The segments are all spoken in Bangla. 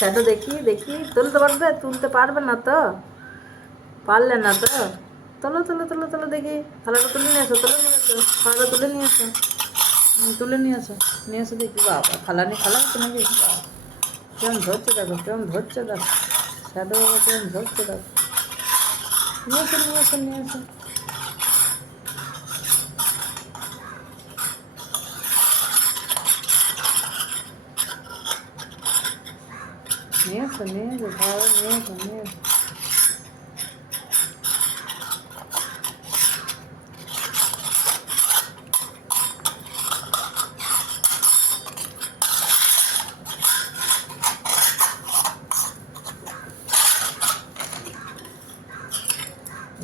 শ্যাডো দেখি দেখি, তুলতে পারবে? তুলতে পারবে না তো? পারলে না তো? তোলো তোলো তোলো তোলো দেখি, থালাটা তুলে নিয়ে আসো, তুলে নিয়ে আসো, থালাটা তুলে নিয়ে আসো, তুলে নিয়ে আসো দেখি। বাবা থালা নিয়ে খালা হচ্ছে নাকি? বাবা কেমন ধরছে দেখো, কেমন ধরছে দেখো, শ্যাডো কেমন ধরছে দেখো। নিয়ে আসো নিয়ে আসো নিয়ে আসো। নিয়ে আসো নিয়ে আসো, থালা নিয়ে আসো নিয়ে আসো।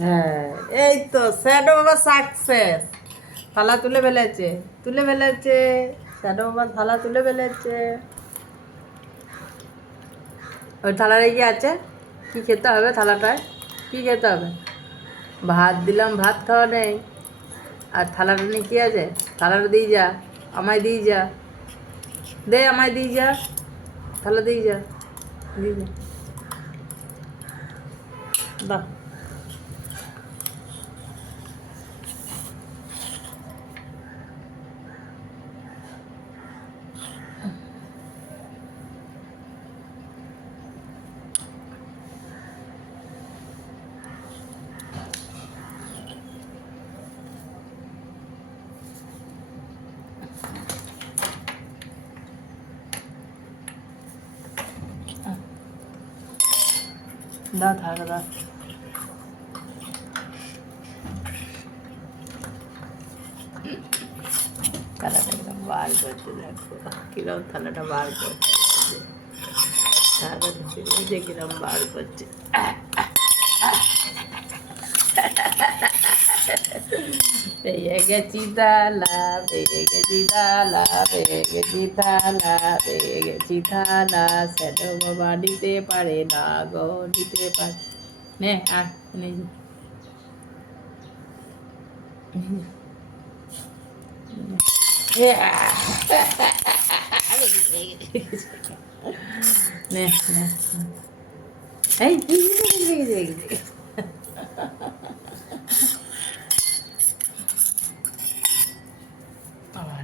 হ্যাঁ এই তো শ্যাডো বাবা সাকসেস, থালা তুলে ফেলেছে, তুলে ফেলেছে, শ্যাডো বাবা থালা তুলে ফেলেছে। ওই থালারে কি আছে? কি খেতে হবে থালাটায়? কি খেতে হবে? ভাত দিলাম, ভাত খাওয়া নেই। আর থালাটা নিয়ে কী আছে? থালাটা দিয়ে যা, আমায় দিয়ে যা, দে আমায় দিয়ে যা, থালা দিয়ে যা, দিয়ে যা, বাহ। দাও থালা দাও। থালাটা একদম বার করছে দেখো, কিরম থালাটা বার করছে, থালাটা ঢুকে কিরম বার করছে। পেয়ে গেছি থালা, পেয়ে গেছি থালা, পেয়ে গেছি থালা, পেয়ে গেছি থালা, শ্যাডো বাবা নিতে পারে না গো, নিতে পারে। নে আয় নে নে নে, এই বাবা